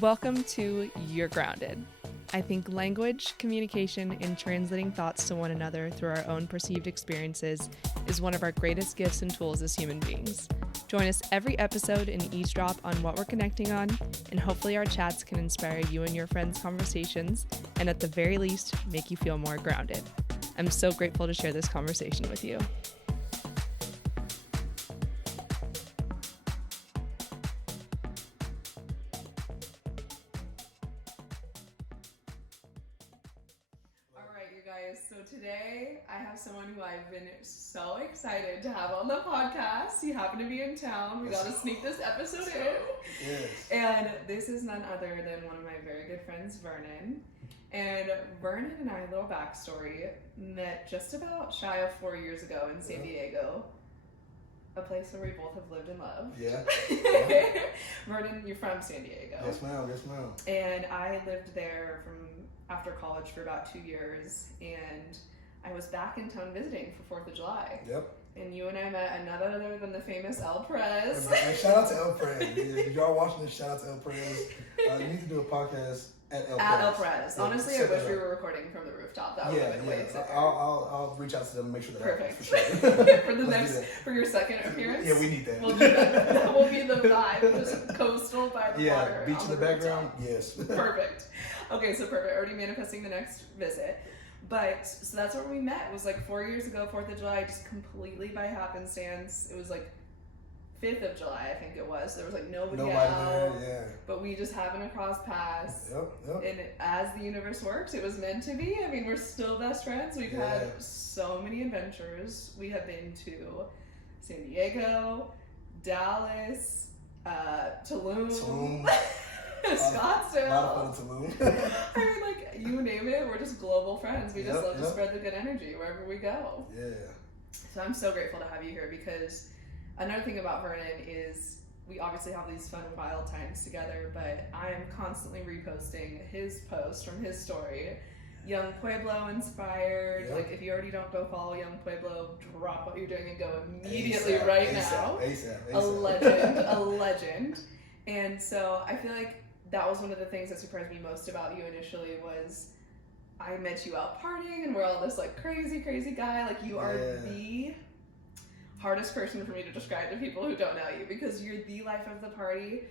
Welcome to You're Grounded. I think language, communication, and translating thoughts to one another through our own perceived experiences is one of our greatest gifts and tools as human beings. Join us every episode and eavesdrop on what we're connecting on, and hopefully our chats can inspire you and your friends' conversations, and at the very least, make you feel more grounded. I'm so grateful to share this conversation with you. So today I have someone who I've been so excited to have on the podcast. He happened to be in town. We got to sneak this episode in. Yes. And this is none other than one of my very good friends, Vernon. And Vernon and I, a little backstory, met just about shy of 4 years ago in San Diego. A place where we both have lived and loved. Yeah. Vernon, you're from San Diego. Yes, ma'am. Yes, ma'am. And I lived there from after college for about 2 years, and I was back in town visiting for 4th of July. Yep. And you and I met none other than the famous El Perez. And shout out to El Perez. If y'all watching this, shout out to El Perez. You need to do a podcast at El Perez. At El Perez. Yeah, honestly, I wish we were recording from the rooftop. That would have been way sicker. I'll reach out to them and make sure that perfect. For sure. For the next, for your second appearance. Yeah, we need that. We'll do that. That will be the vibe, just coastal by the water. Yeah, beach in the background. Rooftop. Yes. Perfect. Okay, so perfect. Already manifesting the next visit. But, so that's where we met. It was like 4 years ago, 4th of July, just completely by happenstance. It was like 5th of July, I think it was. There was like nobody out. There, yeah. But we just happened to cross paths. Yep. And as the universe works, it was meant to be. I mean, we're still best friends. We've had so many adventures. We have been to San Diego, Dallas, Tulum. Scottsdale. A lot of fun in Tulum. I mean, like, you name it, we're just global friends. We just love to spread the good energy wherever we go. Yeah. So I'm so grateful to have you here, because another thing about Vernon is we obviously have these fun, wild times together, but I am constantly reposting his post from his story. Young Pueblo inspired. Yep. Like, if you already don't go follow Young Pueblo, drop what you're doing and go immediately right now. ASAP. A legend. And so I feel like that was one of the things that surprised me most about you initially was I met you out partying and we're all this like crazy guy. Like, you are the hardest person for me to describe to people who don't know you, because you're the life of the party,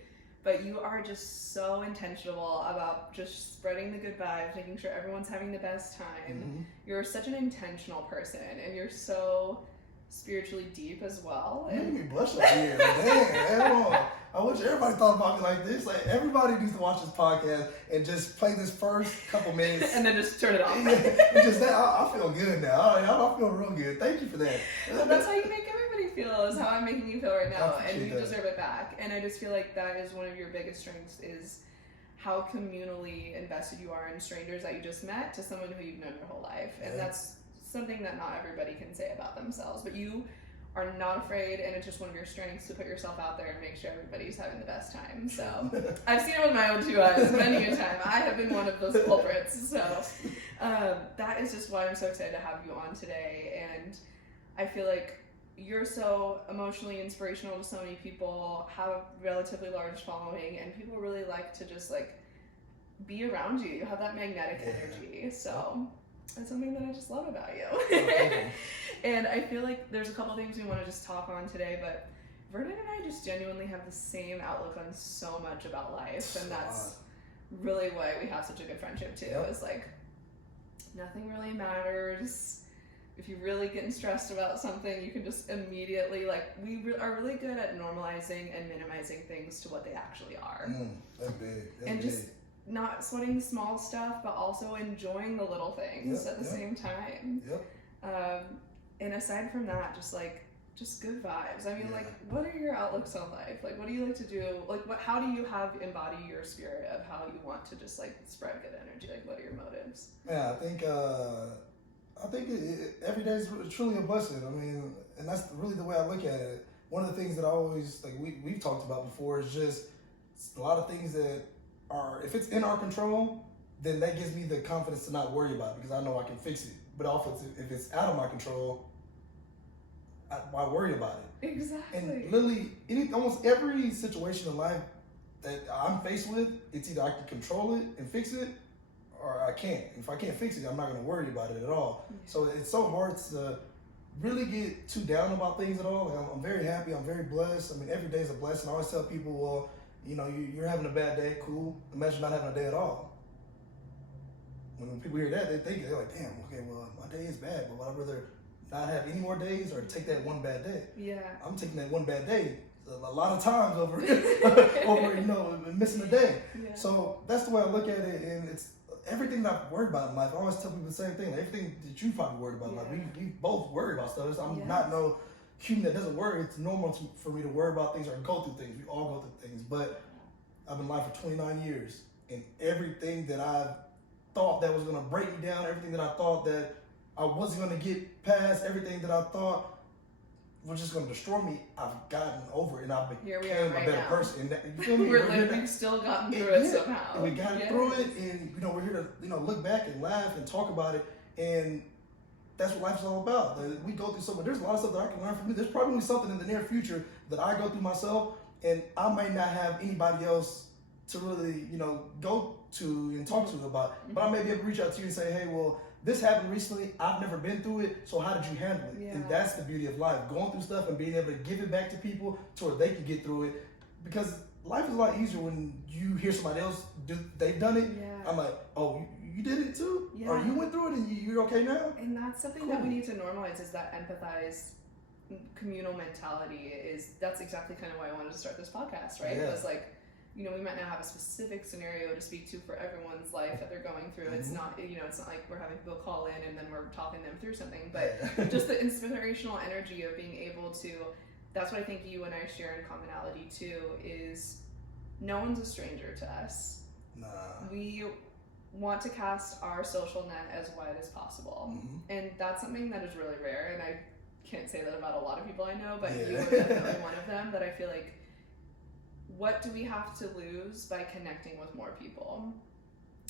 but you are just so intentional about just spreading the good vibes, making sure everyone's having the best time. Mm-hmm. You're such an intentional person, and you're so spiritually deep as well. You made me blush over here. Damn, I wish everybody thought about me like this. Like, everybody needs to watch this podcast and just play this first couple minutes. And then just turn it off. Yeah, just that, I feel good now. I feel real good. Thank you for that. Well, that's how you make everybody feel, is how I'm making you feel right now. And you that. Deserve it back. And I just feel like that is one of your biggest strengths, is how communally invested you are in strangers that you just met to someone who you've known your whole life. And that's something that not everybody can say about themselves, but you are not afraid, and it's just one of your strengths to put yourself out there and make sure everybody's having the best time. So I've seen it with my own 2 eyes many a time. I have been one of those culprits. So that is just why I'm so excited to have you on today. And I feel like you're so emotionally inspirational to so many people, have a relatively large following, and people really like to just like be around you. You have that magnetic energy. So that's something that I just love about you. And I feel like there's a couple things we want to just talk on today, but Vernon and I just genuinely have the same outlook on so much about life, and that's really why we have such a good friendship too. Is like, nothing really matters. If you're really getting stressed about something, you can just immediately, like, we are really good at normalizing and minimizing things to what they actually are. That's big. And just not sweating the small stuff, but also enjoying the little things at the same time. And aside from that, just good vibes. I mean, like, what are your outlooks on life? Like, what do you like to do? Like, how do you embody your spirit of how you want to just like spread good energy? Like, what are your motives? Yeah, I think every day is truly a blessing. I mean, and that's really the way I look at it. One of the things that I always, like, we've talked about before, is just a lot of things that are, if it's in our control, then that gives me the confidence to not worry about it, because I know I can fix it. But also, if it's out of my control, why worry about it? Exactly. And literally, almost every situation in life that I'm faced with, it's either I can control it and fix it, or I can't. If I can't fix it, I'm not going to worry about it at all. So it's so hard to really get too down about things at all. Like I'm very happy. I'm very blessed. I mean, every day is a blessing. I always tell people, well, you know, you're having a bad day, cool. Imagine not having a day at all. When people hear that, they're like, damn, okay, well, my day is bad, but would I rather not have any more days or take that one bad day? Yeah. I'm taking that one bad day a lot of times over, over, you know, missing a day. Yeah. So that's the way I look at it, and it's everything that I've worried about in life. I always tell people the same thing. Everything that you probably worried about in life, we both worry about stuff. I'm not no human that doesn't worry. It's normal for me to worry about things or go through things. We all go through things. But I've been alive for 29 years, and everything that I thought that was going to break me down, everything that I thought that I wasn't going to get past, everything that I thought was just going to destroy me, I've gotten over it, and I've became a better person. And that, you feel me? We've still gotten through it somehow. And we got through it, and you know, we're here to, you know, look back and laugh and talk about it, and that's what life's all about. We go through something. There's a lot of stuff that I can learn from you. There's probably something in the near future that I go through myself, and I might not have anybody else to really, you know, go to and talk to about. But I may be able to reach out to you and say, hey, well, this happened recently. I've never been through it, so how did you handle it? Yeah. And that's the beauty of life, going through stuff and being able to give it back to people to where they can get through it. Because life is a lot easier when you hear somebody else they've done it. Yeah. I'm like, oh, you did it too? Yeah. Or you went through it and you're okay now? And that's something that we need to normalize, is that empathized communal mentality. That's exactly kind of why I wanted to start this podcast, right? It was like, you know, we might not have a specific scenario to speak to for everyone's life that they're going through. It's not, you know, it's not like we're having people call in and then we're talking them through something, but just the inspirational energy of being able to, that's what I think you and I share in commonality too, is no one's a stranger to us. Nah. We want to cast our social net as wide as possible. And that's something that is really rare, and I can't say that about a lot of people I know, but you are definitely one of them, that I feel like, what do we have to lose by connecting with more people?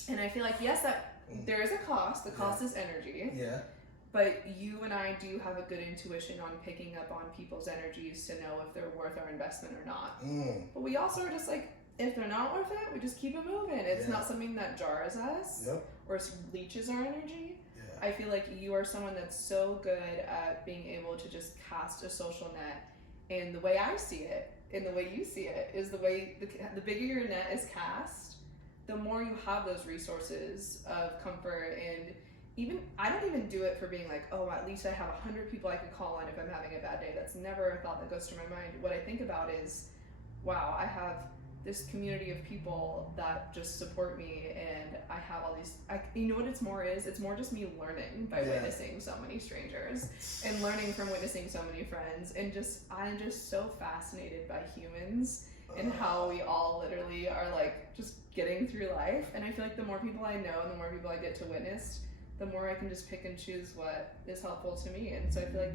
And I feel like, yes, that there is a cost. The cost is energy. Yeah. But you and I do have a good intuition on picking up on people's energies to know if they're worth our investment or not. But we also are just like, if they're not worth it, we just keep it moving. It's not something that jars us or leeches our energy. I feel like you are someone that's so good at being able to just cast a social net. And the way I see it, and the way you see it, is the way the bigger your net is cast, the more you have those resources of comfort. And even, I don't even do it for being like, oh, at least I have 100 people I could call on if I'm having a bad day. That's never a thought that goes through my mind. What I think about is, wow, I have this community of people that just support me, and I have all these, you know what it's more just me learning by witnessing so many strangers and learning from witnessing so many friends, and I'm just so fascinated by humans and how we all literally are like just getting through life. And I feel like the more people I know and the more people I get to witness, the more I can just pick and choose what is helpful to me. And so I feel like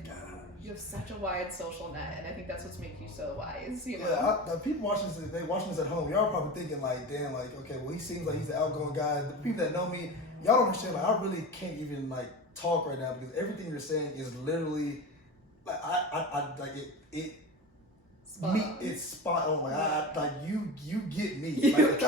you have such a wide social net, and I think that's what's making you so wise, you know? Yeah, people watching this at home, y'all probably thinking like, damn, like, okay, well, he seems like he's an outgoing guy. The people that know me, y'all don't understand, like, I really can't even like talk right now, because everything you're saying is literally like, I like it it's spot on. Like you get me. Like,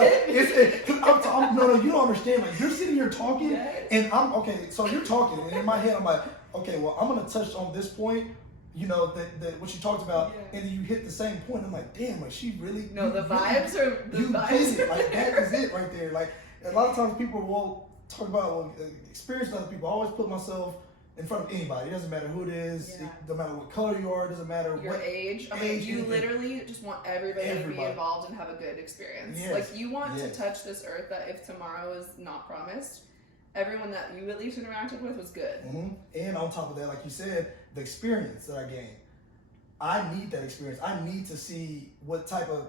no, you don't understand. Like, you're sitting here talking, and I'm okay. So you're talking, and in my head, I'm like, okay, well, I'm gonna touch on this point. You know that what you talked about, and then you hit the same point. I'm like, damn, like she really. No, the vibes are the vibes. Get it. Like that is it right there. Like a lot of times people will talk about experience with other people. I always put myself in front of anybody. It doesn't matter who it is. It doesn't matter what color you are. It doesn't matter your what age. I mean, you literally just want everybody to be involved and have a good experience. Like you want to touch this earth that if tomorrow is not promised, everyone that you at least interacted with was good. And on top of that, like you said, the experience that I gained. I need that experience. I need to see what type of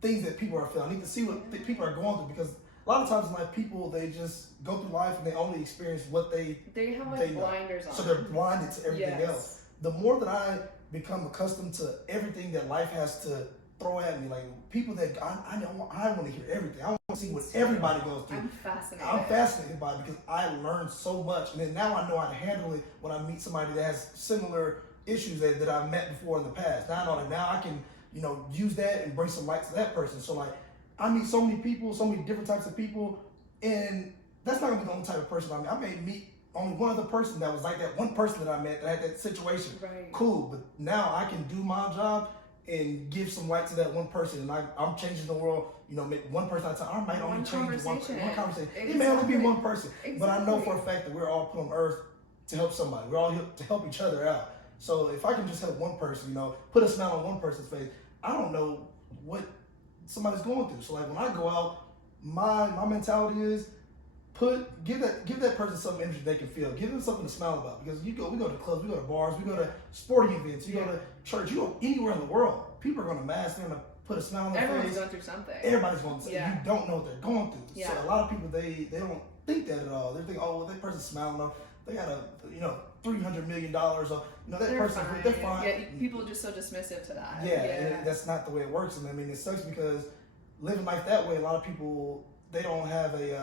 things that people are feeling. I need to see what people are going through, because a lot of times in life, people, they just go through life and they only experience what they have like blinders on. So they're blinded to everything else. The more that I become accustomed to everything that life has to throw at me, like people that I want to hear everything. I want to see what everybody goes through. I'm fascinated by it, because I learned so much, and then now I know how to handle it when I meet somebody that has similar issues that I've met before in the past. Now I know that now I can, you know, use that and bring some light to that person. So like, I meet so many people, so many different types of people, and that's not gonna be the only type of person I meet. I may meet only one other person that was like that one person that I met that had that situation. Right. Cool, but now I can do my job and give some light to that one person, and I'm changing the world. You know, one person at a time. I might only change one conversation. It may only be one person, but I know for a fact that we're all put on earth to help somebody. We're all here to help each other out. So if I can just help one person, you know, put a smile on one person's face, I don't know what somebody's going through. So like when I go out, my mentality is give that person some energy they can feel. Give them something to smile about. Because we go to clubs, we go to bars, we go to sporting events, you go to church, you go anywhere in the world. People are gonna mask, they're gonna put a smile on their face. Everyone's going through something. Everybody's going through something. You don't know what they're going through. Yeah. So a lot of people they don't think that at all. They think, oh well, that person's smiling. They got $300 million. Or that person, they're fine. Yeah, people are just so dismissive to that. Yeah, and that's not the way it works. And I mean, it sucks because living life that way, a lot of people they don't have an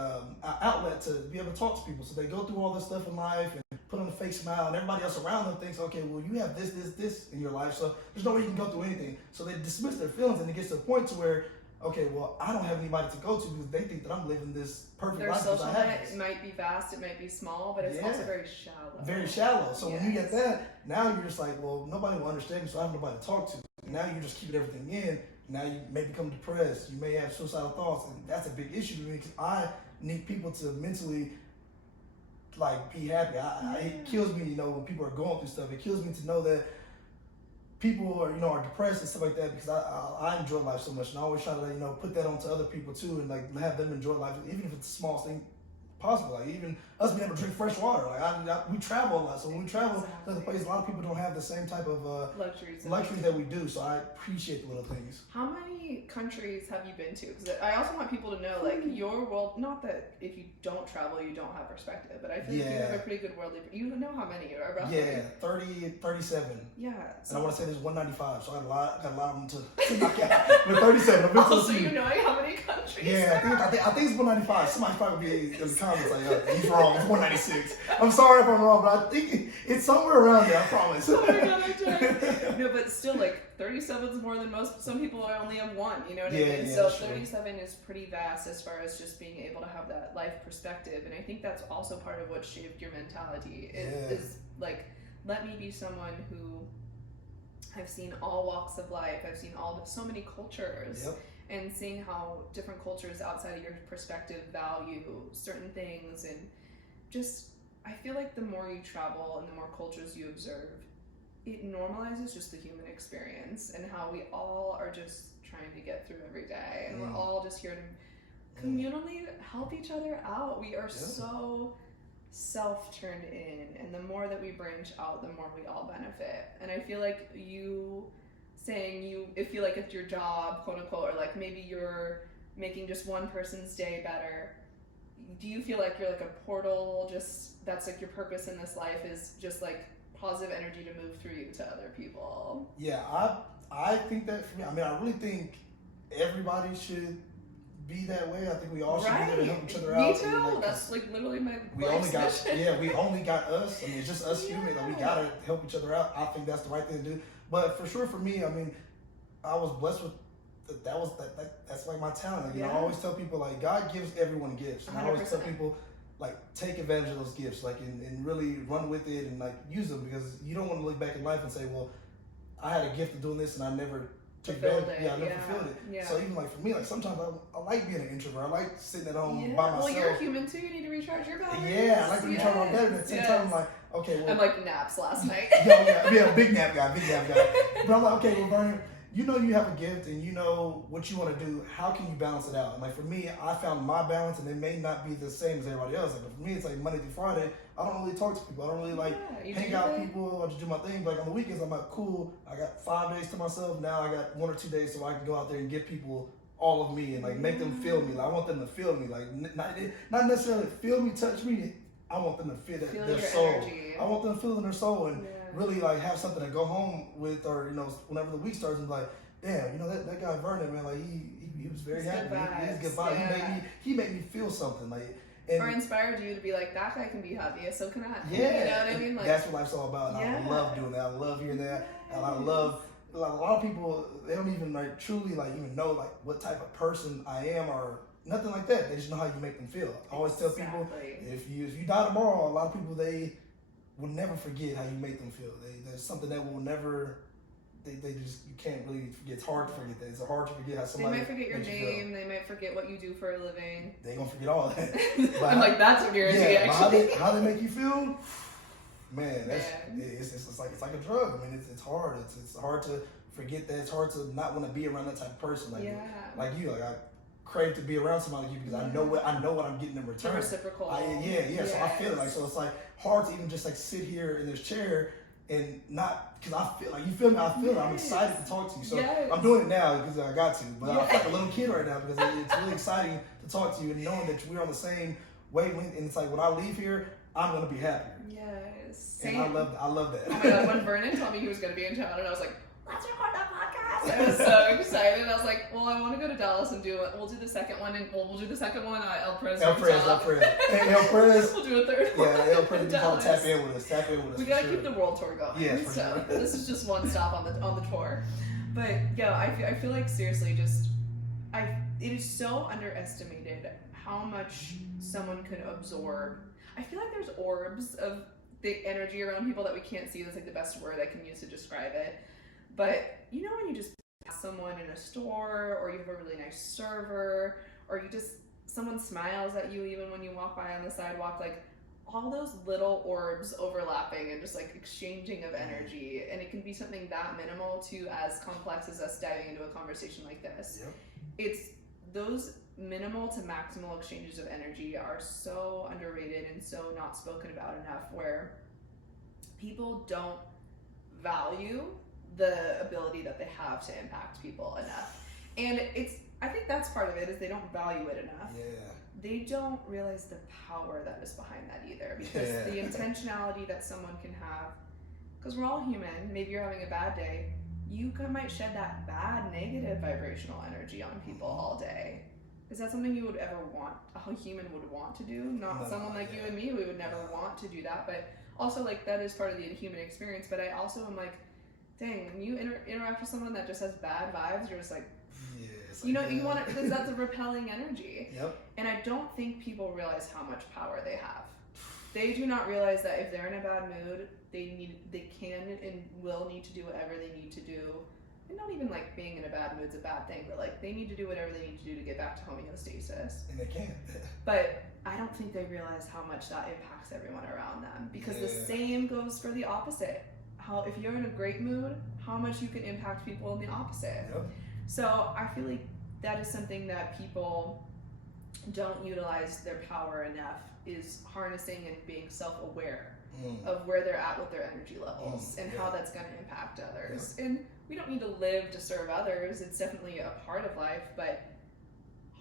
outlet to be able to talk to people. So they go through all this stuff in life and put on a fake smile, and everybody else around them thinks, okay, well, you have this in your life, so there's no way you can go through anything. So they dismiss their feelings, and it gets to a point to where, okay, well, I don't have anybody to go to because they think that I'm living this perfect Their life. social net might be vast, it might be small, but it's also very shallow. Very shallow. So when you get that, now you're just like, well, nobody will understand me, so I have nobody to talk to. Now you're just keeping everything in. Now you may become depressed. You may have suicidal thoughts, and that's a big issue to me because I need people to mentally be happy. It kills me, when people are going through stuff. It kills me to know that people are depressed and stuff like that because I enjoy life so much, and I always try to put that onto other people too, and have them enjoy life, even if it's the smallest thing possible. Like even us being able to drink fresh water. We travel a lot, so when we travel to other places, a lot of people don't have the same type of luxuries that we do. So I appreciate the little things. How many countries have you been to? Because I also want people to know, your world. Not that if you don't travel, you don't have perspective, but I feel like you have a pretty good worldly. You know how many are roughly? Yeah, 37. Yeah. So and I want to say there's 195, so I got a lot of them to knock out. But 37. I've been to Also, knowing how many countries? Yeah, I think it's 195. Somebody probably be in the comments like, he's wrong. It's 196. I'm sorry if I'm wrong, but I think it's somewhere around there. I promise. Oh my god, I'm trying. No, but still, 37 is more than most. Some people only have one. You know what I mean? Yeah, so sure. 37 is pretty vast as far as just being able to have that life perspective, and I think that's also part of what shaped your mentality. Is let me be someone who I've seen all walks of life. I've seen so many cultures. Yep. And seeing how different cultures outside of your perspective value certain things, and just I feel like the more you travel and the more cultures you observe, it normalizes just the human experience and how we all are just trying to get through every day, and we're all just here to communally help each other out. We are so self-turned in, and the more that we branch out, the more we all benefit. And I feel like you feel like it's your job, quote unquote, or maybe you're making just one person's day better. Do you feel like you're a portal, just that's your purpose in this life is just positive energy to move through you to other people? Yeah, I think that for me, I really think everybody should be that way. I think we all should be there to help each other out. Me too. That's literally my we only got us. I mean, it's just us humans. We gotta help each other out. I think that's the right thing to do. But for sure, for me, I was blessed with that's my talent. I always tell people God gives everyone gifts, and 100%. I always tell people take advantage of those gifts, and really run with it and use them, because you don't want to look back in life and say, well, I had a gift of doing this and I never took advantage. I never fulfilled it. Yeah. So even for me, sometimes I like being an introvert. I like sitting at home by myself. Well, you're a human too. You need to recharge your batteries. Yeah, I like to recharge my batteries. At the same time, I'm okay, well, I'm naps last night. yeah, big nap guy. But I'm okay, well, Vernon, you have a gift and you know what you want to do. How can you balance it out? And for me, I found my balance, and it may not be the same as everybody else. But for me, it's Monday through Friday. I don't really talk to people. I don't really hang out with people. I just do my thing. But on the weekends, I'm cool. I got 5 days to myself. Now I got 1 or 2 days so I can go out there and give people all of me and make them feel me. I want them to feel me. Not necessarily feel me, touch me. I want them to feel their soul. Energy. I want them to feel it in their soul and really have something to go home with, or whenever the week starts and damn, that guy Vernon, man, he was very happy. He has good vibes. Yeah. He made me feel something or inspired you to be that guy can be happy, so can I. Yeah, you know what I mean? That's what life's all about. And I love doing that. I love hearing that, and I love a lot of people, they don't even like truly like even know like what type of person I am or nothing like that. They just know how you make them feel. I always tell people, if you die tomorrow, a lot of people, they will never forget how you make them feel. There's something that will never, they just, you can't really forget. It's hard to forget that. It's hard to forget how somebody. They might forget your name. They might forget what you do for a living. They gonna forget all that. I'm like, that's a guarantee. Yeah, actually, how they make you feel, man. It's like a drug. I mean, it's hard. It's hard to forget that. It's hard to not want to be around that type of person. Like you. Like I crave to be around somebody like you because I know what I'm getting in return. The reciprocal. So I feel it. Like, so it's like hard to even just like sit here in this chair and not, because I feel like, you feel me? I feel it. I'm excited to talk to you. So I'm doing it now because I got to, but I feel like a little kid right now because it's really exciting to talk to you and knowing that we're on the same wavelength. And it's like when I leave here, I'm gonna be happy. Yes. Same. And I love that. Oh my god, when Vernon told me he was gonna be in town, and I was like, let's record that podcast. I was so excited. I was like, well, I want to go to Dallas and do it. We'll do the second one, and we'll do the second one at El Prez. El Prez. El Prez. We'll do a third one. Yeah, El Prez. You call tap in with us. We gotta keep the world tour going. Yeah, so this is just one stop on the tour. But yeah, I feel like seriously, it is so underestimated how much someone can absorb. I feel like there's orbs of the energy around people that we can't see. That's like the best word I can use to describe it. But you know when you just pass someone in a store, or you have a really nice server, or someone smiles at you even when you walk by on the sidewalk, like all those little orbs overlapping and just like exchanging of energy. And it can be something that minimal to as complex as us diving into a conversation like this. Yep. It's those minimal to maximal exchanges of energy are so underrated and so not spoken about enough, where people don't value the ability that they have to impact people enough. And I think that's part of it, is they don't value it enough. Yeah. They don't realize the power that is behind that either, because the intentionality that someone can have, because we're all human. Maybe you're having a bad day, you might shed that bad negative vibrational energy on people all day. Is that something you would ever want, a human would want to do? Not someone like you and me, we would never want to do that. But also, like, that is part of the human experience. But I also am like, dang, when you interact with someone that just has bad vibes, you're just like, you want it, because that's a repelling energy. Yep. And I don't think people realize how much power they have. They do not realize that if they're in a bad mood, they can and will need to do whatever they need to do. And not even like being in a bad mood is a bad thing, but like they need to do whatever they need to do to get back to homeostasis. And they can. But I don't think they realize how much that impacts everyone around them, because the same goes for the opposite. How if you're in a great mood, how much you can impact people in the opposite. Yep. So I feel like that is something that people don't utilize their power enough, is harnessing and being self-aware of where they're at with their energy levels and how that's going to impact others. And we don't need to live to serve others. It's definitely a part of life, but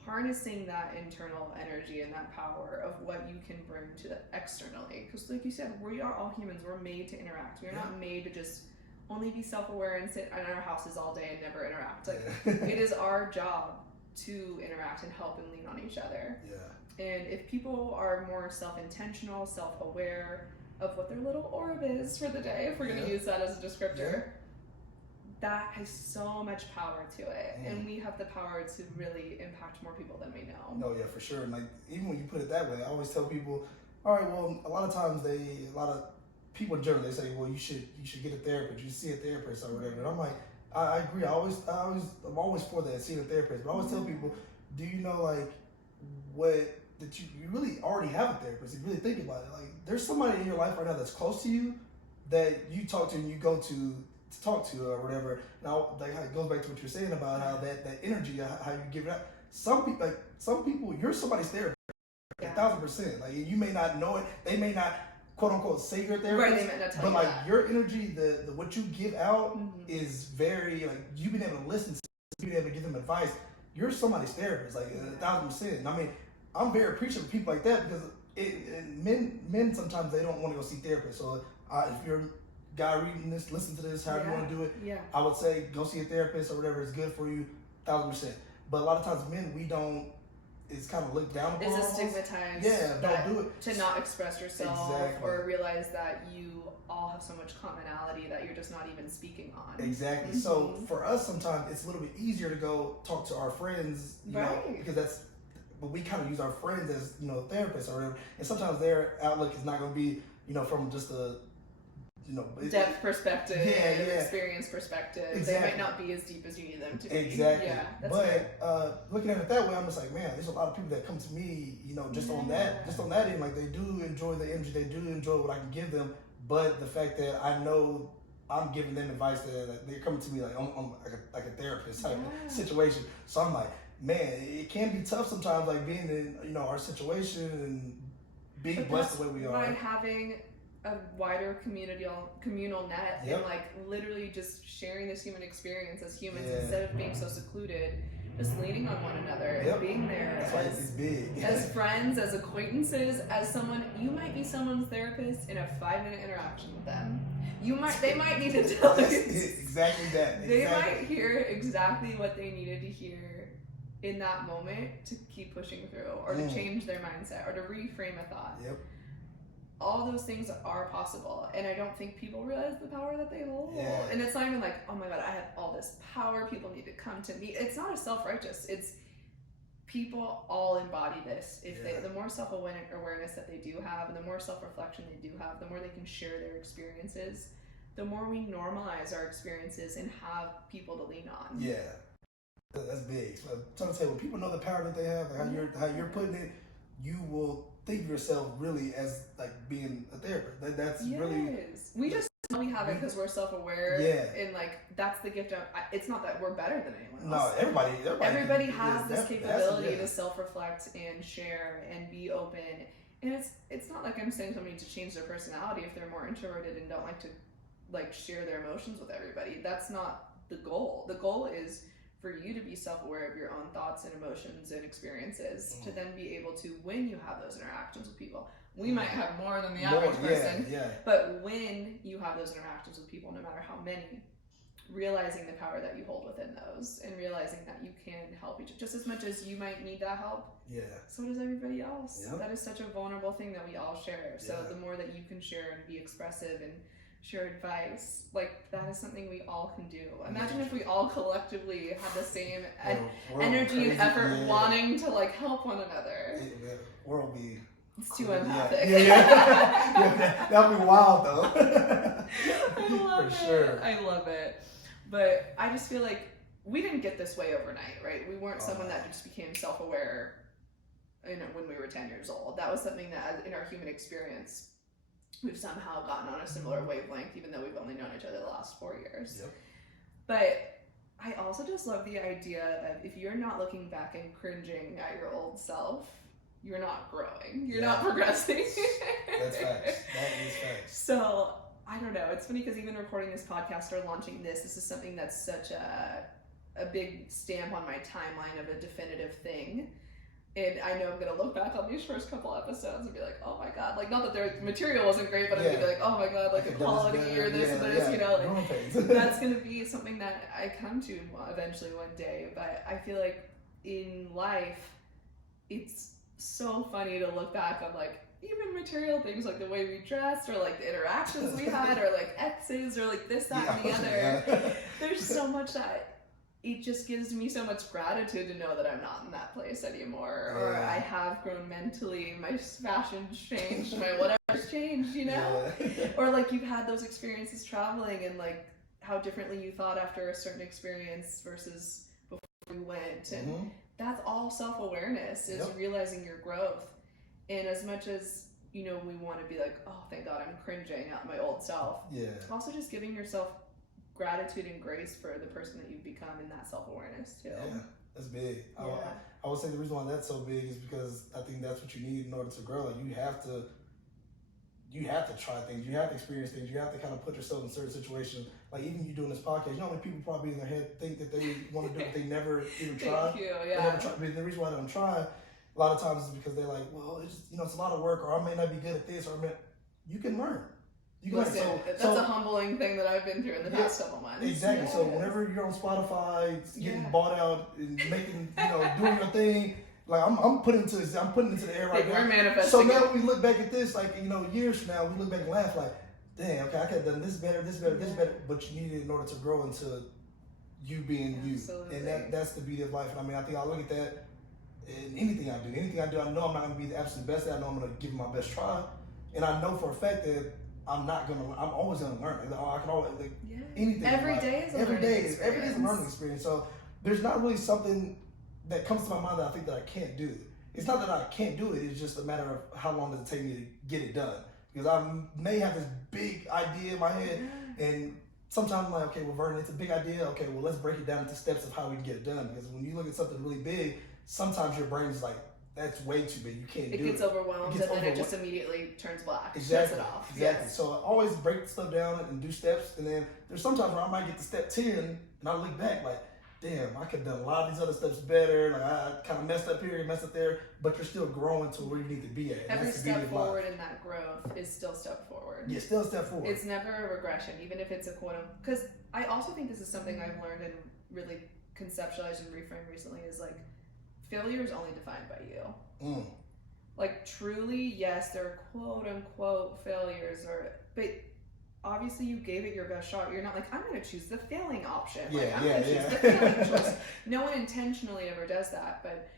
harnessing that internal energy and that power of what you can bring to the externally. Because like you said, we are all humans. We're made to interact. We're not made to just only be self-aware and sit in our houses all day and never interact. Like it is our job to interact and help and lean on each other. Yeah. And if people are more self-intentional, self-aware of what their little orb is for the day, if we're going to use that as a descriptor, that has so much power to it. And we have the power to really impact more people than we know. No, yeah, for sure. And like, even when you put it that way, I always tell people, all right, well, a lot of times a lot of people in general, they say, well, you should get a therapist, you see a therapist or whatever. And I'm like, I agree. I'm always for that, seeing a therapist. But I always tell people, do you know like that you really already have a therapist? If you really think about it, like there's somebody in your life right now that's close to you that you talk to and you go to talk to or whatever. Now, like it goes back to what you're saying about how that energy, how you give it out. Some people, you're somebody's therapist, 1,000%. Like you may not know it, they may not quote unquote say you're therapist, right? They might not tell but you like that. your energy, the what you give out is very like you've been able to listen to, you've been able to give them advice. You're somebody's therapist, like 1,000%. And I mean, I'm very appreciative of people like that because men sometimes they don't want to go see therapists. So if you're guy reading this, listen to this, however you want to do it, I would say go see a therapist or whatever is good for you, 1,000%. But a lot of times men, we don't is kind of looked down upon. Is it stigmatized? Yeah, don't do it. To not express yourself Exactly. or realize that you all have so much commonality that you're just not even speaking on. Exactly. Mm-hmm. So for us, sometimes it's a little bit easier to go talk to our friends, you know, because but we kind of use our friends as, you know, therapists or whatever. And sometimes their outlook is not going to be, you know, from just a, you know, depth perspective, experience perspective. Exactly. They might not be as deep as you need them to be. Exactly. Yeah, that's but looking at it that way, I'm just like, man, there's a lot of people that come to me, you know, just on that end, like they do enjoy the energy, they do enjoy what I can give them. But the fact that I know I'm giving them advice that like, they're coming to me like I'm like a therapist type of situation. So I'm like, man, it can be tough sometimes, like being in, you know, our situation and being blessed the way we are. By having a wider communal net and like literally just sharing this human experience as humans instead of being so secluded, just leaning on one another and being there. That's why it's big. As friends, as acquaintances, as someone, you might be someone's therapist in a 5-minute interaction with them. They might need to tell you exactly that. They might hear exactly what they needed to hear in that moment to keep pushing through, or to change their mindset, or to reframe a thought. Yep. All those things are possible, and I don't think people realize the power that they hold. Yeah. And it's not even like, oh my god, I have all this power, people need to come to me. It's not a self-righteous, it's people all embody this. If the more self-awareness that they do have, and the more self-reflection they do have, the more they can share their experiences, the more we normalize our experiences and have people to lean on. Yeah, that's big. So I'm trying to say, when people know the power that they have, like how you're putting it, you will think of yourself really as like being a therapist. That's really. We just know we have it because we're self-aware. Yeah. And like that's the gift of. It's not that we're better than anyone else. No, everybody has this capability to self-reflect and share and be open. And it's not like I'm saying somebody needs to change their personality if they're more introverted and don't like to like share their emotions with everybody. That's not the goal. The goal is for you to be self-aware of your own thoughts and emotions and experiences to then be able to, when you have those interactions with people, we might have more than the average person, but when you have those interactions with people, no matter how many, realizing the power that you hold within those and realizing that you can help each other just as much as you might need that help. So does everybody else. That is such a vulnerable thing that we all share. So the more that you can share and be expressive and share advice, like that is something we all can do. Imagine if we all collectively had the same energy and effort wanting to like help one another. The world would be. It's too empathic. That would be wild though. I love it. Sure. I love it. But I just feel like we didn't get this way overnight, right? We weren't someone that just became self-aware, you know, when we were 10 years old. That was something that in our human experience we've somehow gotten on a similar wavelength, even though we've only known each other the last 4 years. But I also just love the idea of if you're not looking back and cringing at your old self, you're not growing. You're not progressing. That's facts. That is facts. So, I don't know. It's funny because even recording this podcast or launching this is something that's such a big stamp on my timeline of a definitive thing. And I know I'm going to look back on these first couple episodes and be like, oh my god. Like, not that their material wasn't great, but I'm going to be like, oh my god, like the quality or this or this, you know. Like, that's going to be something that I come to eventually one day. But I feel like in life, it's so funny to look back on, like, even material things, like the way we dressed or like the interactions we had or like exes or like this, that, and the other. There's so much that it just gives me so much gratitude to know that I'm not in that place anymore, or I have grown mentally, my fashion's changed, my whatever's changed, you know? Or like you've had those experiences traveling and like how differently you thought after a certain experience versus before you went. And that's all self-awareness, is realizing your growth. And as much as, you know, we want to be like, oh, thank God I'm cringing at my old self. Also just giving yourself gratitude and grace for the person that you've become in that self-awareness too. That's big. I would say the reason why that's so big is because I think that's what you need in order to grow. Like you have to try things, you have to experience things, you have to kind of put yourself in certain situations. Like even you doing this podcast, you know how many people probably in their head think that they want to do it, they never even try. Thank you. But the reason why they don't try a lot of times is because they're like, well, it's just, you know, it's a lot of work, or I may not be good at this, or you can learn. Listen, that's a humbling thing that I've been through in the past couple months. Exactly. So whenever you're on Spotify, getting bought out and making, you know, doing your thing, Like I'm putting into the air right We're now. manifesting. So now when we look back at this, like years from now, we look back and laugh like, dang, okay, I could have done this better, this better, but you needed it in order to grow into you being Absolutely. you, and that's the beauty of life. And I mean, I think I look at that in anything I do, I know I'm not going to be the absolute best at it. I know I'm going to give it my best try, and I know for a fact that I'm always going to learn. Like, I can always anything. Every day is a learning experience. Every day is a learning experience. So there's not really something that comes to my mind that I think that I can't do. It's not that I can't do it. It's just a matter of how long does it take me to get it done. Because I may have this big idea in my head, and sometimes I'm like, okay, well, Vernon, it's a big idea. Okay, well, let's break it down into steps of how we can get it done. Because when you look at something really big, sometimes your brain's like, that's way too big. You can't do it. It gets overwhelmed, and then it just immediately turns black. Exactly. Shuts it off. Exactly. Yes. So I always break stuff down and do steps, and then there's sometimes where I might get to step 10, and I look back like, damn, I could have done a lot of these other steps better. Like I kind of messed up here, messed up there, but you're still growing to where you need to be at. Every step forward in that growth is still step forward. Yeah, still a step forward. It's never a regression, even if it's a because I also think this is something I've learned and really conceptualized and reframed recently is like failure is only defined by you. Like truly, yes, there are quote unquote failures, but obviously you gave it your best shot. You're not like, I'm going to choose the failing option. I'm going to choose the failing choice. No one intentionally ever does that, but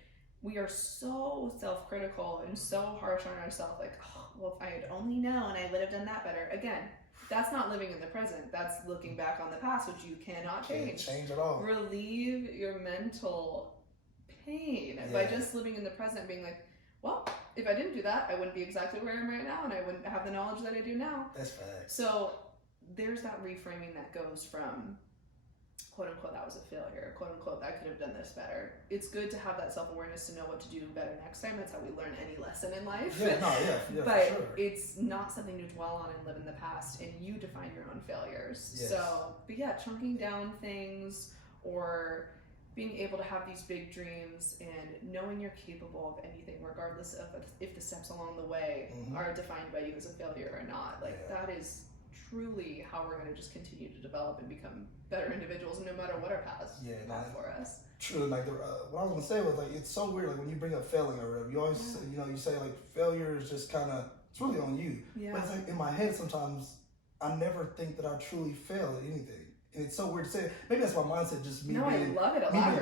we are so self-critical and so harsh on ourselves. Like, oh, well, if I had only known, I would have done that better. Again, that's not living in the present. That's looking back on the past, which you cannot change. Can't change at all. Relieve your mental pain by just living in the present, being like, well, if I didn't do that, I wouldn't be exactly where I am right now, and I wouldn't have the knowledge that I do now. That's fact. So there's that reframing that goes from quote unquote that was a failure, quote unquote I could have done this better. It's good to have that self-awareness to know what to do better next time. That's how we learn any lesson in life. But sure. It's not something to dwell on and live in the past, and you define your own failures. Yes. So, but yeah, chunking down things or being able to have these big dreams and knowing you're capable of anything, regardless of if the steps along the way are defined by you as a failure or not. Like that is truly how we're going to just continue to develop and become better individuals, no matter what our paths have for us. True. Like what I was gonna say was like it's so weird. Like when you bring up failing or whatever, you always say, you say like failure is just kind of it's really on you. Yeah. But it's like in my head sometimes I never think that I truly fail at anything. And it's so weird to say. Maybe that's my mindset, just me being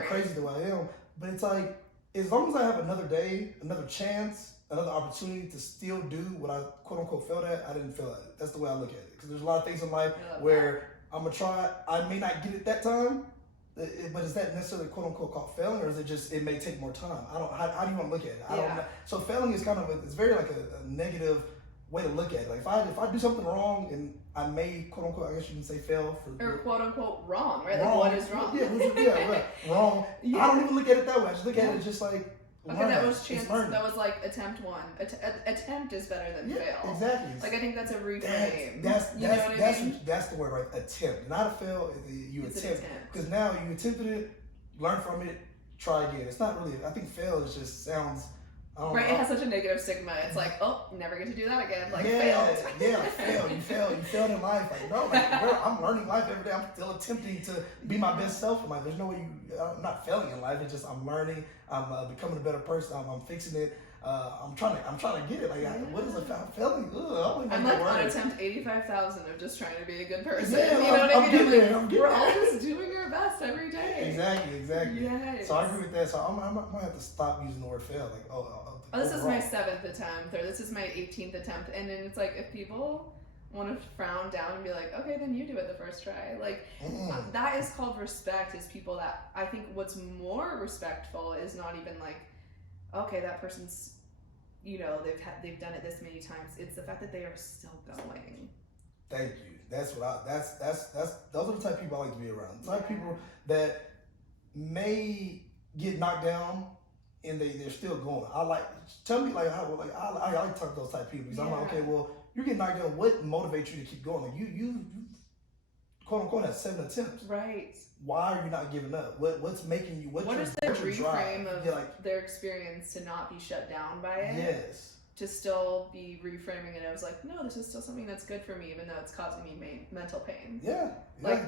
crazy the way I am. But it's like, as long as I have another day, another chance, another opportunity to still do what I quote unquote failed at, I didn't fail at it. That's the way I look at it. Because there's a lot of things in life where I'm going to try, I may not get it that time, but is that necessarily quote unquote called failing, or is it just, it may take more time? How do you want to look at it? I don't know. So failing is kind of, it's very like a negative way to look at it. Like if I do something wrong and I may quote unquote, I guess you can say fail or quote unquote wrong, right? Like what is wrong? Wrong. Yeah. I don't even look at it that way. I just look at it just like that was chance. That was like attempt one. Attempt is better than fail. Exactly. Like I think that's a reframe. That's the word, right? Attempt, not a fail. It's attempt because now you attempted it, learn from it, try again. It's not really. I think fail is just sounds. Right, it has such a negative stigma. It's like, oh, never get to do that again. Like, failed. Failed. You failed in life. Like, no, girl, I'm learning life every day. I'm still attempting to be my best self in life. There's no way I'm not failing in life. It's just I'm learning. I'm becoming a better person. I'm fixing it. I'm trying to get it. Like, what is a failing? I'm like on attempt 85,000 of just trying to be a good person. Yeah, you know what I mean? I'm getting we're all just doing our best every day. Exactly. Yes. So I agree with that. So I might have to stop using the word fail. Like, this is my 7th attempt, or this is my 18th attempt, and then it's like if people want to frown down and be like, okay, then you do it the first try. Like that is called respect. Is people that I think what's more respectful is not even like, okay, that person's, they've done it this many times. It's the fact that they are still going. Thank you. That's those are the type of people I like to be around. The type of people that may get knocked down and they're still going. Tell me like how I like to talk to those type of people because I'm like, okay, well, you're getting knocked down. What motivates you to keep going? Like you quote unquote had 7 attempts. Right. Why are you not giving up? What's making you? What is their reframe of their experience to not be shut down by it? Yes. To still be reframing it. I was like, no, this is still something that's good for me, even though it's causing me mental pain. Yeah.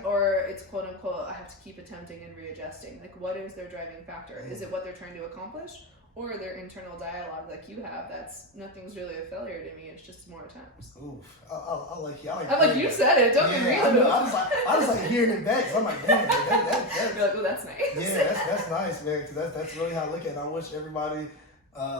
Or it's quote unquote, I have to keep attempting and readjusting. Like, what is their driving factor? Is it what they're trying to accomplish? or their internal dialogue like you have. That's nothing's really a failure to me. It's just more attempts. Oof, I like you. I'm like, you said it. Don't get me. I know. I just like hearing it back. So I'm like, man, You're like, oh, that's nice. Yeah, that's nice, man. Cause that's really how I look at it. I wish everybody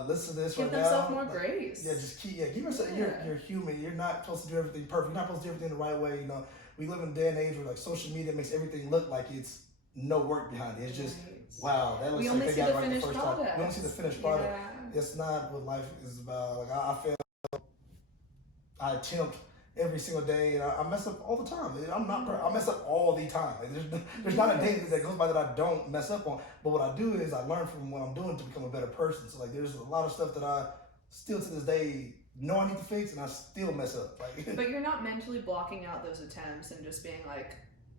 listen to this Give right now. Give themselves more grace. Yeah, just give yourself. You're human. You're not supposed to do everything perfect. You're not supposed to do everything the right way. You know, we live in a day and age where like social media makes everything look like it's no work behind it. It's just wow. That looks like they got it right the first time. We don't see the finished product. Yeah. It's not what life is about. Like I feel I attempt every single day, and I mess up all the time. I mess up all the time. Like there's not a day that goes by that I don't mess up on. But what I do is I learn from what I'm doing to become a better person. So like there's a lot of stuff that I still to this day know I need to fix, and I still mess up. Like, but you're not mentally blocking out those attempts and just being like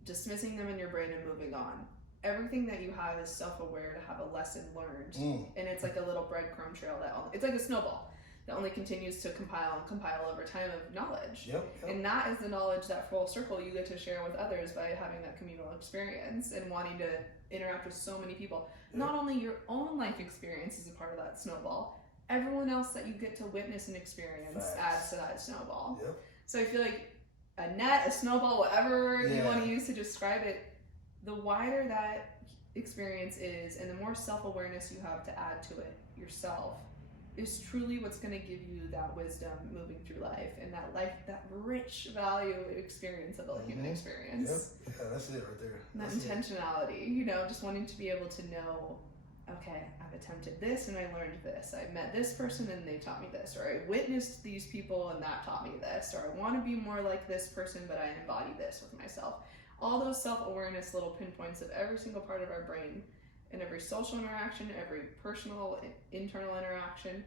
dismissing them in your brain and moving on. Everything that you have is self-aware to have a lesson learned, and it's like a little breadcrumb trail it's like a snowball that only continues to compile over time of knowledge. Yep. And that is the knowledge, that full circle you get to share with others by having that communal experience and wanting to interact with so many people. Yep. Not only your own life experience is a part of that snowball, everyone else that you get to witness and experience adds to that snowball. Yep. So I feel like a net, a snowball, whatever you want to use to describe it, the wider that experience is and the more self-awareness you have to add to it yourself is truly what's going to give you that wisdom moving through life and that rich value experience of the human experience. Yep. Yeah, that's it right there. And that intentionality, just wanting to be able to know, okay, I've attempted this and I learned this. I met this person and they taught me this, or I witnessed these people and that taught me this, or I want to be more like this person but I embody this with myself. All those self-awareness little pinpoints of every single part of our brain in every social interaction, every personal, internal interaction.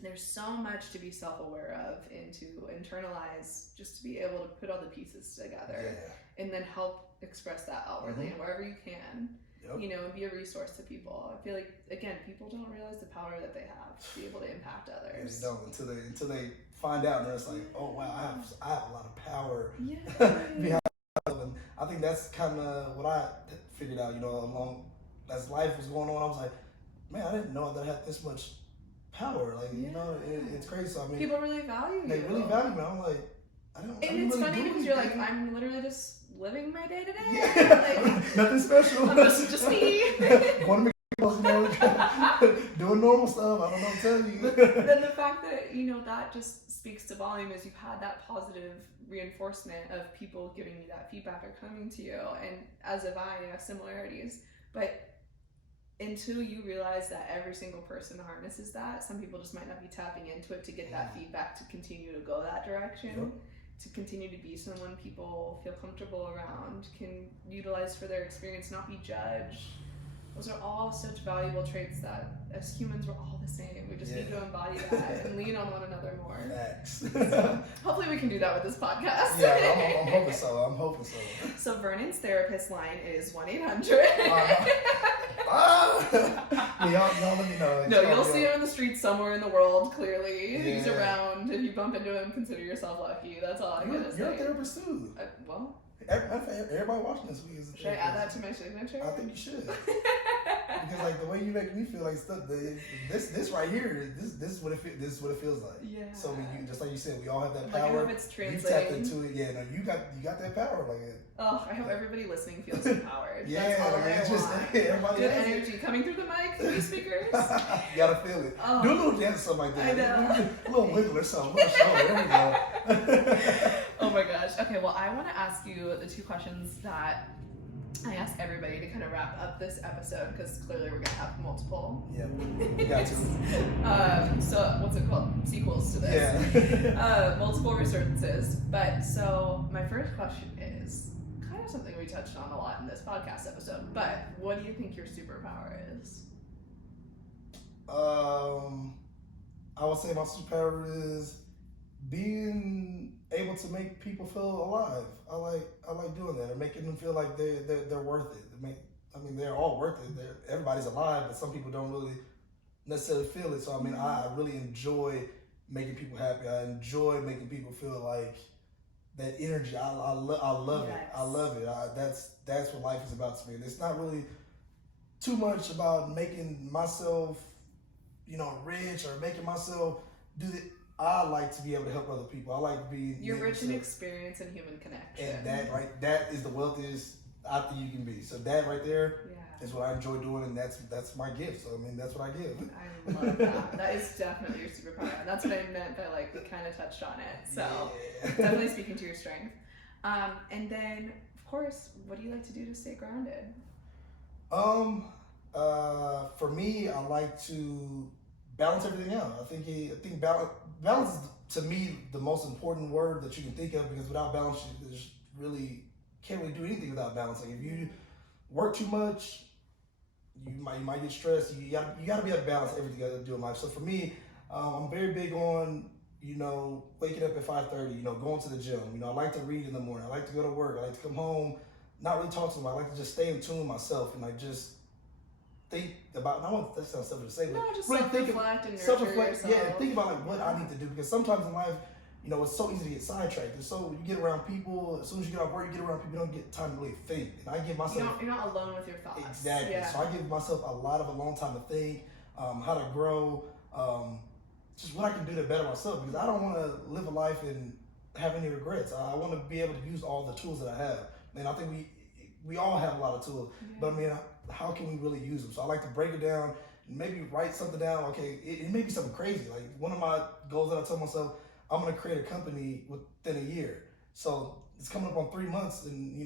There's so much to be self-aware of and to internalize, just to be able to put all the pieces together and then help express that outwardly and wherever you can. Yep. And be a resource to people. I feel like, again, people don't realize the power that they have to be able to impact others. They don't until they find out, and they're just like, oh wow, I have a lot of power behind. And I think that's kind of what I figured out, along as life was going on. I was like, man, I didn't know that I had this much power. Like, it's crazy. So, I mean, people really value you. They really value me. I'm like, I don't. And it's funny because you're like, I'm literally just living my day to day. Yeah, like, nothing special. I'm just me. Going to McDonald's, doing normal stuff. I don't know what to tell you. But then the fact that that just speaks to volume is you've had that positive reinforcement of people giving you that feedback or coming to you, and as have I, similarities. But until you realize that every single person harnesses that, some people just might not be tapping into it to get that feedback to continue to go that direction, to continue to be someone people feel comfortable around, can utilize for their experience, not be judged. Those are all such valuable traits that as humans we're all the same. We just need to embody that and lean on one another more. Facts. So hopefully we can do that with this podcast. Yeah, I'm hoping so. So Vernon's therapist line is 1-800. Y'all let me know. No, you'll see him in the streets somewhere in the world, clearly. Yeah. He's around. If you bump into him, consider yourself lucky. That's all I'm going to say. You're a therapist too. Well, everybody watching this week is a therapist. Should I add that to my signature? I think you should. Because like the way you make me feel, like stuff, this right here, this is what it feels like. Yeah. So just like you said, we all have that power. I hope it's translating. You tapped into it. Yeah. No, you got that power. Like. Oh, I hope everybody listening feels empowered. Yeah. That's all I want. Everybody. Good energy coming through the mic, through the speakers. You gotta feel it. Oh. Do a little dance or something like that. I know. A little wiggle or something. There we go. Oh my gosh. Okay. Well, I want to ask you the two questions that I ask everybody to kind of wrap up this episode, because clearly we're gonna have multiple. Yeah, we got to. So what's it called? Sequels to this. Yeah. Multiple resurgences. But so my first question is kind of something we touched on a lot in this podcast episode. But what do you think your superpower is? I would say my superpower is being able to make people feel alive. I like doing that, and making them feel like they're worth it. They're all worth it. Everybody's alive, but some people don't really necessarily feel it. So I really enjoy making people happy. I enjoy making people feel like that energy. I love it. I love it. That's what life is about to me. And it's not really too much about making myself rich or making myself do the. I like to be able to help other people. I like to be. You're rich in experience and human connection. And that is the wealthiest I think you can be. So that right there is what I enjoy doing, and that's my gift. So I mean, that's what I give. I love that. That is definitely your superpower. That's what I meant by like we kind of touched on it. So definitely speaking to your strength. And then of course, what do you like to do to stay grounded? For me, I like to balance everything out. I think balance is to me the most important word that you can think of, because without balance, you just really can't really do anything without balance. Like if you work too much, you might get stressed. You gotta be able to balance everything you gotta do in life. So for me, I'm very big on waking up at 5:30. Going to the gym. I like to read in the morning. I like to go to work. I like to come home, not really talk to them. I like to just stay in tune with myself and like just think about. I want that sounds selfish to say, but just really self-reflect and nurture yourself. Yeah, think about like what I need to do, because sometimes in life, it's so easy to get sidetracked. And so you get around people. As soon as you get off work, you get around people. You don't get time to really think. And I give myself. You're not alone with your thoughts. Exactly. Yeah. So I give myself a lot of alone time to think, how to grow, just what I can do to better myself, because I don't want to live a life and have any regrets. I want to be able to use all the tools that I have. And I think we all have a lot of tools, but I mean, how can we really use them? So I like to break it down, maybe write something down. Okay, it may be something crazy. Like one of my goals that I told myself, I'm going to create a company within a year. So it's coming up on 3 months, and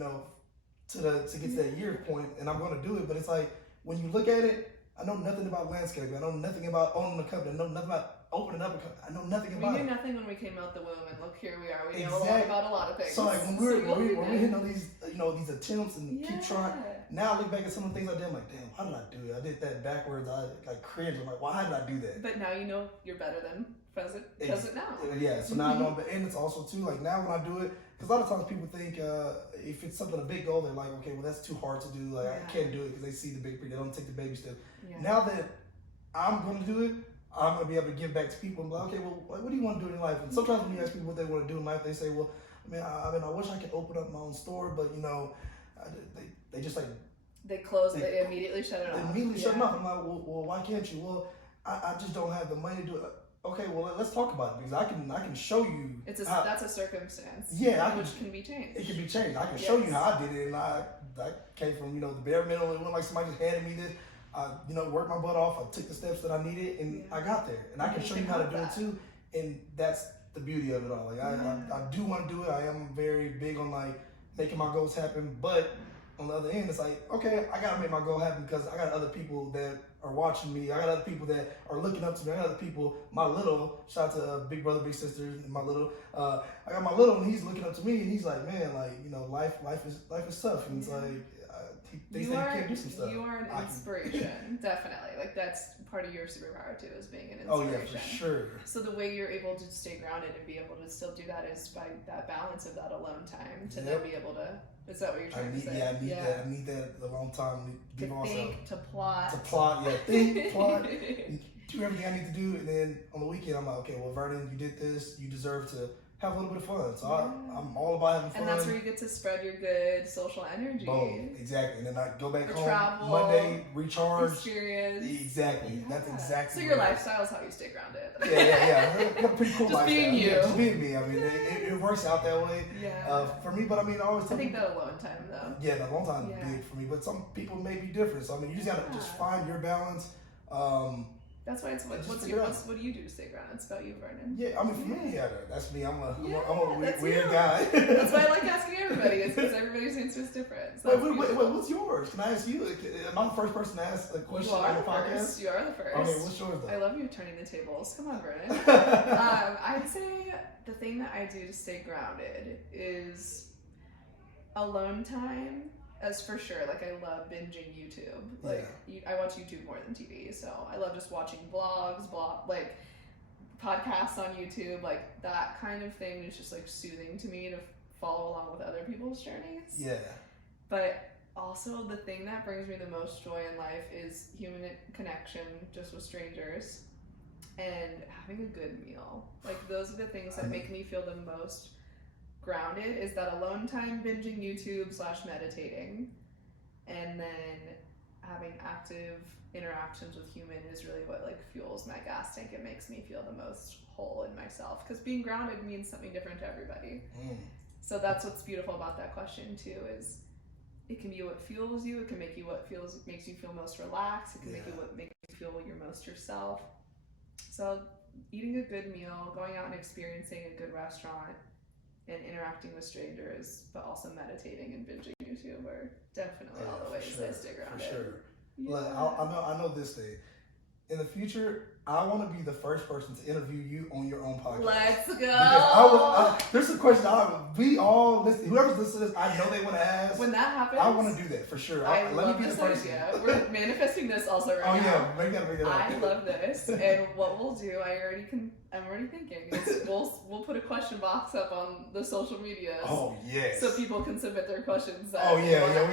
to get to that year point, and I'm going to do it. But it's like when you look at it, I know nothing about landscaping. I know nothing about owning a company. I know nothing about opening up a company. I know nothing about it. We knew nothing when we came out the womb, and look, here we are. We know a lot about a lot of things. So like when we're hitting all these these attempts and keep trying. Now I look back at some of the things I did. I'm like, damn, how did I do it? I did that backwards. I like cringe. I'm like, why did I do that? But now you're better than present now. Yeah. So now I know. But and it's also too like now when I do it, because a lot of times people think if it's something a big goal, they're like, okay, well that's too hard to do. Like I can't do it because they see the big picture. They don't take the baby step. Yeah. Now that I'm going to do it, I'm going to be able to give back to people and be like, okay, well, what do you want to do in life? And sometimes when you ask people what they want to do in life, they say, well, I wish I could open up my own store, but they just like they immediately shut it off. They immediately shut it off. I'm like, well, why can't you? Well, I just don't have the money to do it. Okay, well, let's talk about it, because I can show you. That's a circumstance. Yeah, which can be changed. It can be changed. I can show you how I did it, and I came from the bare minimum. It wasn't like somebody just handed me this. I worked my butt off. I took the steps that I needed, and I got there. And I can show you how to do it too. And that's the beauty of it all. Like I do want to do it. I am very big on like making my goals happen, but on the other end, it's like, okay, I gotta make my goal happen because I got other people that are watching me. I got other people that are looking up to me. I got other people. My little, shout out to Big Brother, Big Sister, and my little. I got my little, and he's looking up to me, and he's like, man, like life is tough, and it's like. You can't do some stuff. You are an inspiration, definitely. Like that's part of your superpower too, is being an inspiration. Oh yeah, for sure. So the way you're able to stay grounded and be able to still do that is by that balance of that alone time to then be able to. Is that what you're trying to say? Yeah, I need that alone time to give myself. Think, to plot. To plot, yeah. Think, plot, do everything I need to do, and then on the weekend I'm like, okay, well, Vernon, you did this. You deserve to have a little bit of fun. So I'm all about having fun. And that's where you get to spread your good social energy. Boom, exactly. And then I go back home travel, Monday, recharge. Experience. Exactly. Yeah. That's exactly. So your lifestyle is how you stay grounded. Yeah. I got a pretty cool just lifestyle. Being you. Yeah, just being me. I mean, it works out that way. Yeah. For me, but I mean, I always tell think that alone time though. Yeah, the alone time is big for me. But some people may be different. So I mean, you just gotta just find your balance. That's why it's what do you do to stay grounded? It's about you, Vernon. Yeah, I mean for me, that's me. I'm a weird guy. That's why I like asking everybody. It's because everybody's answer is different. So wait, what's yours? Can I ask you? Am I the first person to ask a question on the podcast? You are the first. Okay, what's yours though? I love you turning the tables. Come on, Vernon. I'd say the thing that I do to stay grounded is alone time. As for sure, like I love binging YouTube. Like I watch YouTube more than TV, so I love just watching vlogs, like podcasts on YouTube. Like that kind of thing is just like soothing to me to follow along with other people's journeys. Yeah. But also the thing that brings me the most joy in life is human connection, just with strangers, and having a good meal. Like those are the things that make me feel the most grounded, is that alone time, binging YouTube / meditating, and then having active interactions with human is really what like fuels my gas tank. It makes me feel the most whole in myself, because being grounded means something different to everybody. So that's what's beautiful about that question too, is it can be what fuels you. It can make you what makes you feel most relaxed. It can make you what makes you feel you're most yourself. So eating a good meal, going out and experiencing a good restaurant, and interacting with strangers, but also meditating and binging YouTube are definitely all the ways I stay grounded. For sure. Yeah. Like, I know this thing. In the future, I want to be the first person to interview you on your own podcast. Let's go. Because there's a question we all listen. Whoever's listening to this, I know they want to ask. When that happens, I want to do that for sure. I let love me be this the person. idea. We're manifesting this also right now. Oh yeah, make it up. I love this, and what we'll do, I'm already thinking, is we'll put a question box up on the social media. Oh yes. So people can submit their questions. We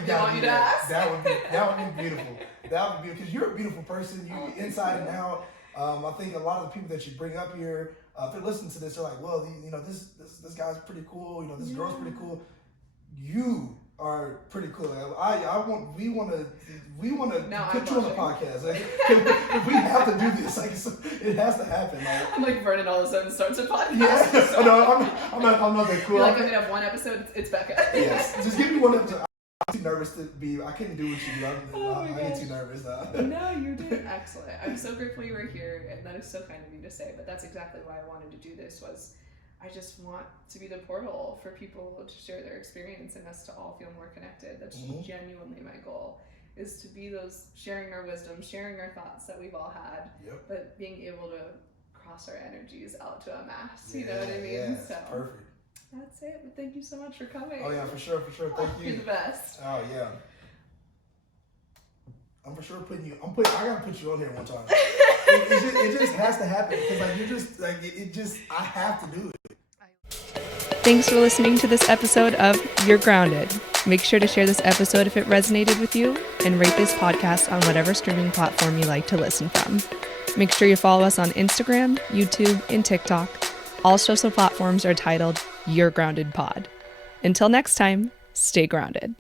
got you to ask. That would be beautiful. That would be, because you're a beautiful person. You inside and out. I think a lot of the people that you bring up here, if they're listening to this, they're like, well, this guy's pretty cool. This girl's pretty cool. You are pretty cool. We want to put you on the podcast. Like, we have to do this. Like, it has to happen. Like, I'm like Vernon all of a sudden starts a podcast. Yeah, no, I'm not that cool. You're like, I'm gonna have one episode. It's Becca. Yes, just give me one episode. I'm too nervous to be. I couldn't do what you do. I get too nervous. No, you're doing excellent. I'm so grateful you were here, and that is so kind of you to say. But that's exactly why I wanted to do this. Was I just want to be the portal for people to share their experience and us to all feel more connected. That's genuinely my goal. Is to be those sharing our wisdom, sharing our thoughts that we've all had, but being able to cross our energies out to a mass. You know what I mean? Yeah, so perfect. That's it. But thank you so much for coming. Oh yeah, for sure. Thank you. You're the best. Oh yeah. I'm for sure putting you. I gotta put you on here one time. it just has to happen, because like it just I have to do it. Thanks for listening to this episode of You're Grounded. Make sure to share this episode if it resonated with you, and rate this podcast on whatever streaming platform you like to listen from. Make sure you follow us on Instagram, YouTube, and TikTok. All social platforms are titled You're Grounded Pod. Until next time, stay grounded.